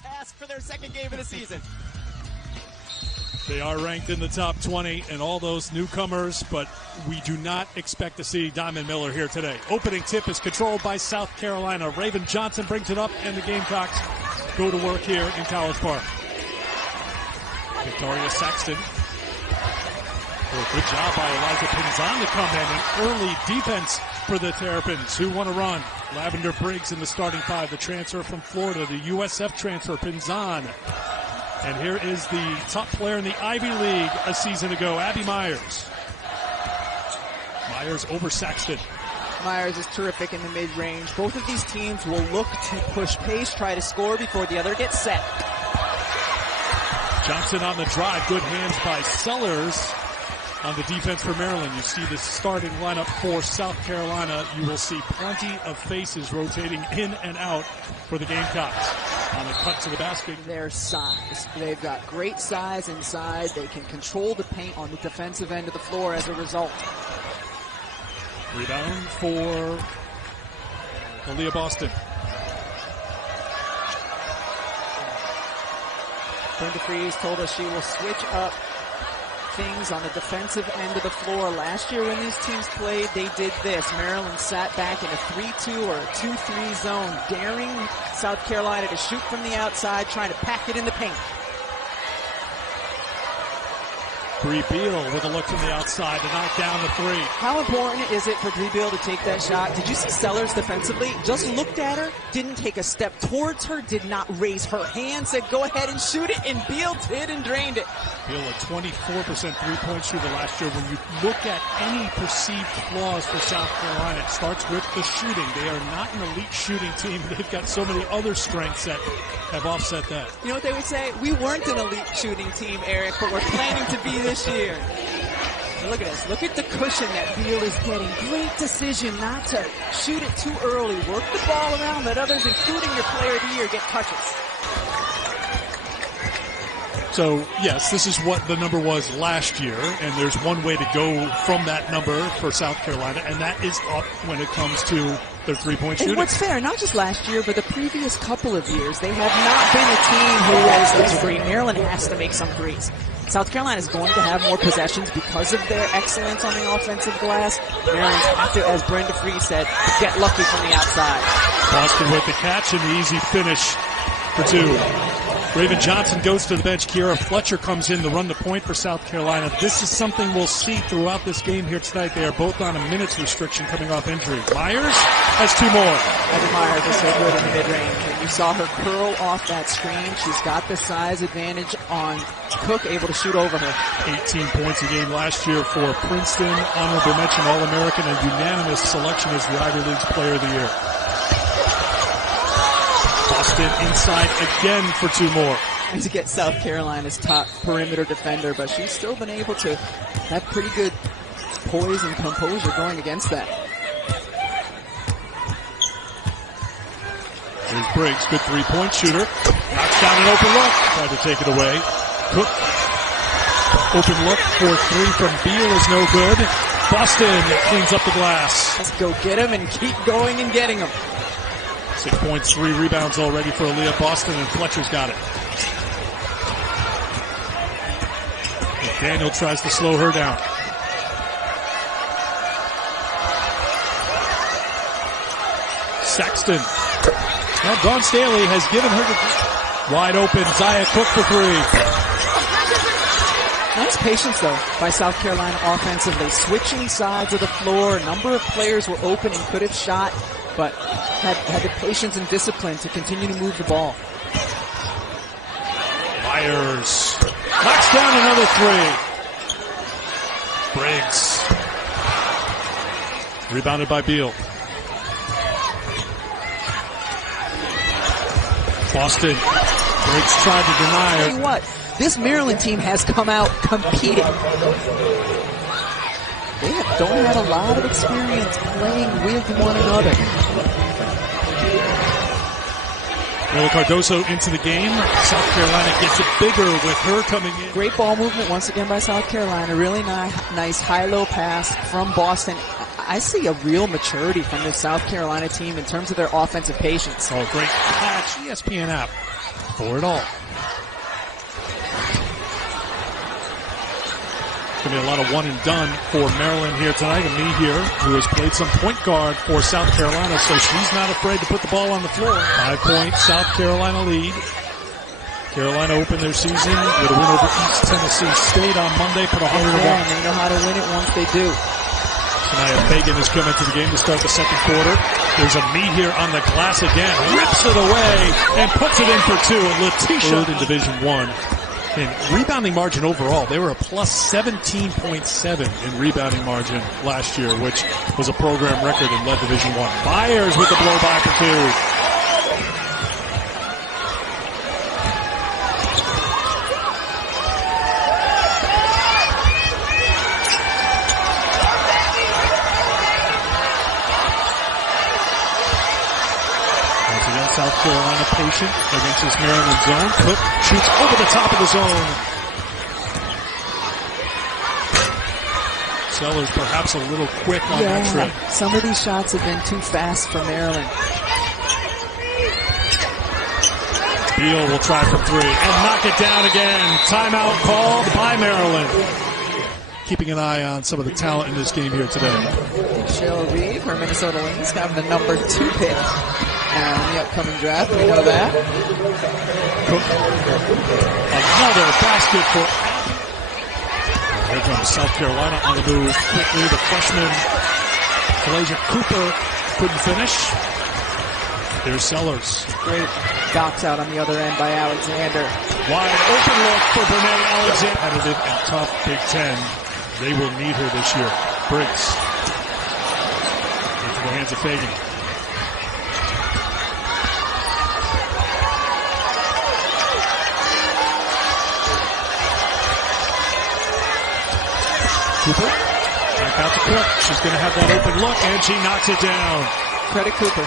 task for their second game of the season. They are ranked in the top 20 and all those newcomers, but we do not expect to see Diamond Miller here today. Opening tip is controlled by South Carolina. Raven Johnson brings it up, and the Gamecocks go to work here in College Park. Victoria Saxton. Good job by Eliza Pinzon to come in. An early defense for the Terrapins, who want to run. Lavender Briggs in the starting five. The transfer from Florida, the USF transfer, Pinzon. And here is the top player in the Ivy League a season ago, Abby Myers. Myers over Saxton. Myers is terrific in the mid-range. Both of these teams will look to push pace, try to score before the other gets set. Johnson on the drive. Good hands by Sellers on the defense for Maryland. You see the starting lineup for South Carolina. You will see plenty of faces rotating in and out for the Gamecocks. On the cut to the basket. Their size. They've got great size inside. They can control the paint on the defensive end of the floor as a result. Rebound for Aliyah Boston. Brenda Freeze told us she will switch up things on the defensive end of the floor. Last year when these teams played, they did this. Maryland sat back in a 3-2 or a 2-3 zone, daring South Carolina to shoot from the outside, trying to pack it in the paint. Bree Beal with a look from the outside to knock down the three. How important is it for Bree Beal to take that shot? Did you see Sellers defensively? Just looked at her, didn't take a step towards her, did not raise her hand, said go ahead and shoot it, and Beal did and drained it. Beal a 24% three-point shooter last year. When you look at any perceived flaws for South Carolina, it starts with the shooting. They are not an elite shooting team. They've got so many other strengths that have offset that. You know what they would say? We weren't an elite shooting team, Eric, but we're planning to be this year. So look at this. Look at the cushion that Beal is getting. Great decision not to shoot it too early. Work the ball around. Let others, including your player of the year, get touches. So, yes, this is what the number was last year, and there's one way to go from that number for South Carolina, and that is up when it comes to their three-point shooting. And what's fair, not just last year, but the previous couple of years, they have not been a team who has this great. Maryland has to make some threes. South Carolina is going to have more possessions because of their excellence on the offensive glass. Maryland's have to, as Brenda Freeze said, get lucky from the outside. Boston with the catch and the easy finish for two. Raven Johnson goes to the bench. Kiera Fletcher comes in to run the point for South Carolina. This is something we'll see throughout this game here tonight. They are both on a minutes restriction coming off injury. Myers has two more. Abby Myers is so good in the mid-range. And you saw her curl off that screen. She's got the size advantage on Cooke, able to shoot over her. 18 points a game last year for Princeton. Honorable mention, All-American, and unanimous selection as the Ivy League's Player of the Year. Boston inside again for two more. And to get South Carolina's top perimeter defender, but she's still been able to have pretty good poise and composure going against that. Here's Briggs, good three-point shooter. Knocks down an open look. Tried to take it away. Cooke. Open look for three from Beal is no good. Boston cleans up the glass. Let's go get him and keep going and getting him. 6 points, 3 rebounds already for Aliyah Boston, and Fletcher's got it. McDaniel tries to slow her down. Saxton. Now Dawn Staley has given her the wide open. Zia Cooke for three. Nice patience, though, by South Carolina offensively. Switching sides of the floor. A number of players were open and could have shot, but had the patience and discipline to continue to move the ball. Myers knocks down another three. Briggs. Rebounded by Beal. Boston. Briggs tried to deny it. Tell you what, this Maryland team has come out competing. They don't have a lot of experience playing with one another. Kamila Cardoso into the game. South Carolina gets it bigger with her coming in. Great ball movement once again by South Carolina. Really nice high-low pass from Boston. I see a real maturity from the South Carolina team in terms of their offensive patience. Oh, great catch. ESPN app. For it all. Going to be a lot of one and done for Maryland here tonight. And me here, who has played some point guard for South Carolina, so she's not afraid to put the ball on the floor. 5-point South Carolina lead. Carolina opened their season with a win over East Tennessee State on Monday, put 101. And they know how to win it once they do. Shania Fagan has come into the game to start the second quarter. There's a me here on the glass again. Rips it away and puts it in for two. Letitia in Division I. In rebounding margin overall, they were a plus 17.7 in rebounding margin last year, which was a program record and led Division I. Myers with the blow by for two. South Carolina patient against this Maryland zone. Cooke shoots over the top of the zone. Sellers perhaps a little quick on that trip. Some of these shots have been too fast for Maryland. Beal will try for three and knock it down again. Timeout called by Maryland. Keeping an eye on some of the talent in this game here today. Michelle Reeve, her Minnesota Lynx, got the number 2 pick. In the upcoming draft, we know that. Cooke. Another basket for... Here comes South Carolina on the move quickly. The freshman, Aliyah Cooper, couldn't finish. There's Sellers. Great docs out on the other end by Alexander. Wide open look for Brene Alexander. Competitive and tough Big Ten. They will need her this year. Briggs. Into the hands of Fagan. Cooper, back out to Cooke. She's going to have that open look, and she knocks it down. Credit Cooper.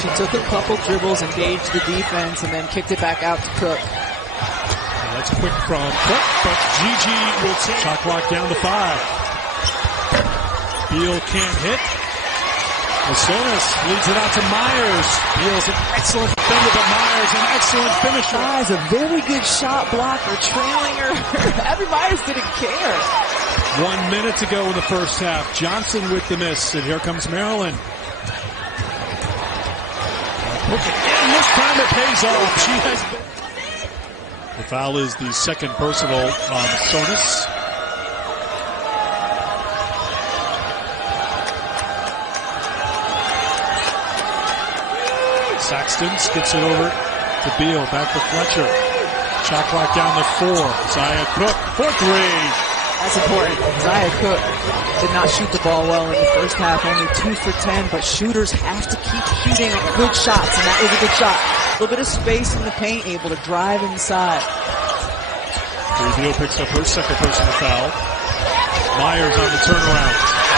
She took a couple dribbles, engaged the defense, and then kicked it back out to Cooke. And that's quick from Cooke, but Gigi will take. Shot clock down to 5. Beal can't hit. Masonis leads it out to Myers. Beal's an excellent defender, but Myers an excellent finisher. Myers a very good shot blocker, trailing her. Abby Myers didn't care. 1 minute to go in the first half. Johnson with the miss, and here comes Maryland. And this time it pays off. She has been... The foul is the second personal on Sonis. Saxton skips it over to Beal, back to Fletcher. Shot clock down to 4. Zia Cooke for 3. That's important. Zia Cooke did not shoot the ball well in the first half, only 2 for 10, but shooters have to keep shooting good shots, and that was a good shot. A little bit of space in the paint, able to drive inside. Beal picks up her second personal foul. Myers on the turnaround.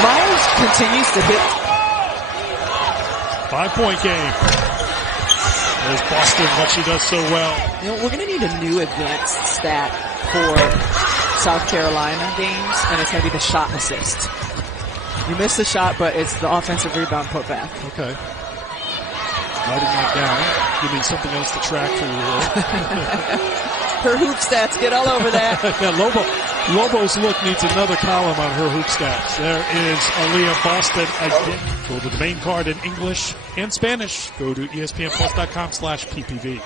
Myers continues to hit. 5-point game. There's Boston, what she does so well. You know, we're going to need a new advanced stat for South Carolina games, and it's going to be the shot assist. You miss the shot, but it's the offensive rebound putback. Okay. Writing that down. Give me something else to track for you here. Her hoop stats, get all over that. Yeah, Lobo's look needs another column on her hoop stats. There is Aliyah Boston again. Go to the main card in English and Spanish. Go to espnplus.com/ppv.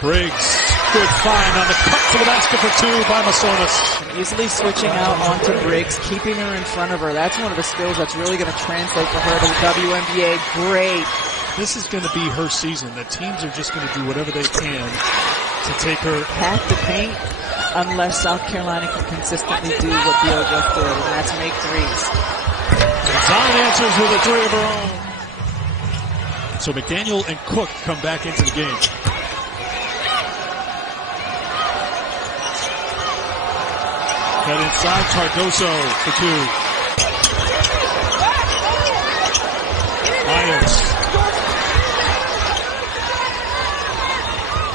Briggs, good find on the cut to the basket for 2 by Masonis. Easily switching out onto Briggs, keeping her in front of her. That's one of the skills that's really going to translate for her to the WNBA. Great. This is going to be her season. The teams are just going to do whatever they can to take her. Pack the paint unless South Carolina can consistently do what Beal just did, and that's make threes. And Zion answers with a 3 of her own. So McDaniel and Cooke come back into the game. Head inside, Cardoso for 2. Myers.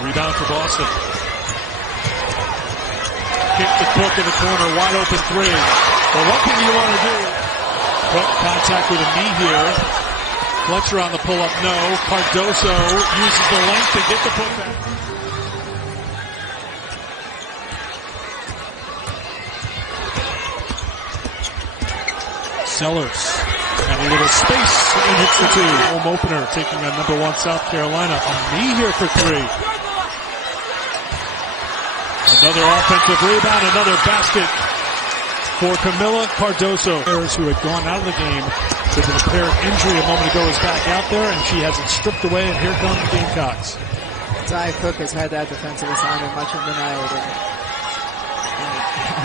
Rebound for Boston. Kick to Cooke in the corner, wide open 3. Well, what can you want to do? Cooke contact with a knee here. Fletcher on the pull-up, no. Cardoso uses the length to get the putback. Sellers had a little space and hits the two. Home opener taking on number 1 South Carolina. A knee here for 3. Another offensive rebound, another basket for Kamila Cardoso. Who had gone out of the game with an apparent injury a moment ago is back out there, and she has it stripped away, and here come the Gamecocks. Zia Cooke has had that defensive assignment much of the night, and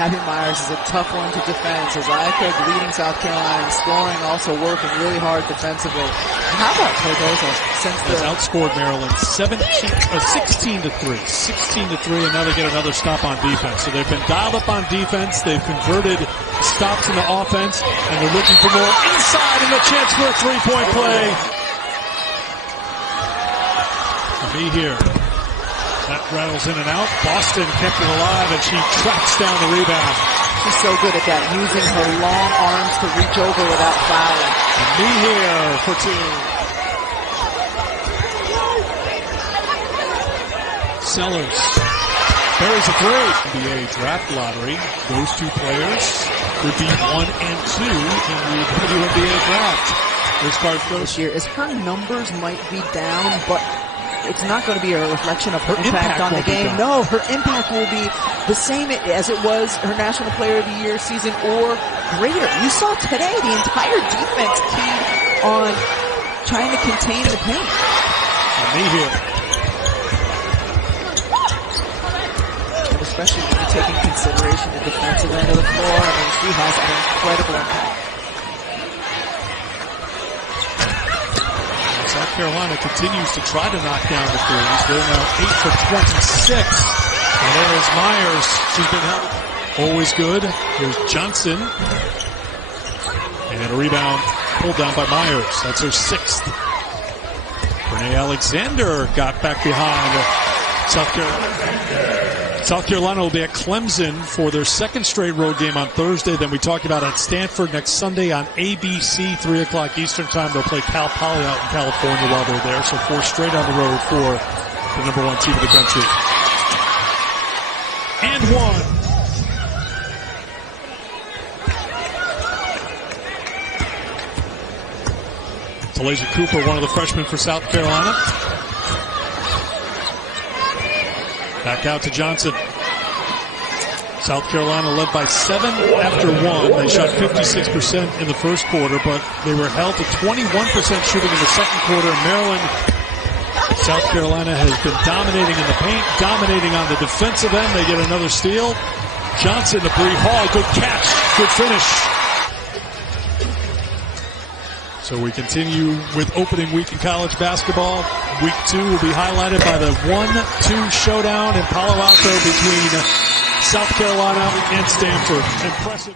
Abby Myers is a tough one to defend. So Zia Cooke leading South Carolina and scoring, also working really hard defensively. How about Cardoso? Has outscored Maryland 16 to 3, and now they get another stop on defense. So they've been dialed up on defense. They've converted stops into offense, and they're looking for more inside and a chance for a three-point play. To be here. That rattles in and out. Boston kept it alive, and she tracks down the rebound. She's so good at that, using her long arms to reach over without fouling. And me here for 2. Sellers buries a 3. NBA draft lottery. Those 2 players would be 1 and 2 in the WNBA draft. This card this year is her numbers might be down, but it's not going to be a reflection of her impact on the game. No, her impact will be the same as it was her National Player of the Year season or greater. You saw today the entire defense keyed on trying to contain the paint. Me here. And especially when you take in consideration the defensive end of the floor, I mean, she has an incredible impact. South Carolina continues to try to knock down the threes. They're now 8 for 26. And there is Myers. She's been held. Always good. Here's Johnson. And a rebound pulled down by Myers. That's her 6th. Renee Alexander got back behind South Carolina. South Carolina will be at Clemson for their 2nd straight road game on Thursday. Then we talked about at Stanford next Sunday on ABC, 3 o'clock Eastern time. They'll play Cal Poly out in California while they're there. So 4 straight on the road for the number 1 team in the country. And 1. Aliyah Cooper, one of the freshmen for South Carolina. Back out to Johnson. South Carolina led by 7 after 1. They shot 56% in the first quarter, but they were held to 21% shooting in the second quarter. Maryland, South Carolina has been dominating in the paint, dominating on the defensive end. They get another steal. Johnson to Bree Hall. Good catch. Good finish. So we continue with opening week in college basketball. Week 2 will be highlighted by the 1-2 showdown in Palo Alto between South Carolina and Stanford. Impressive.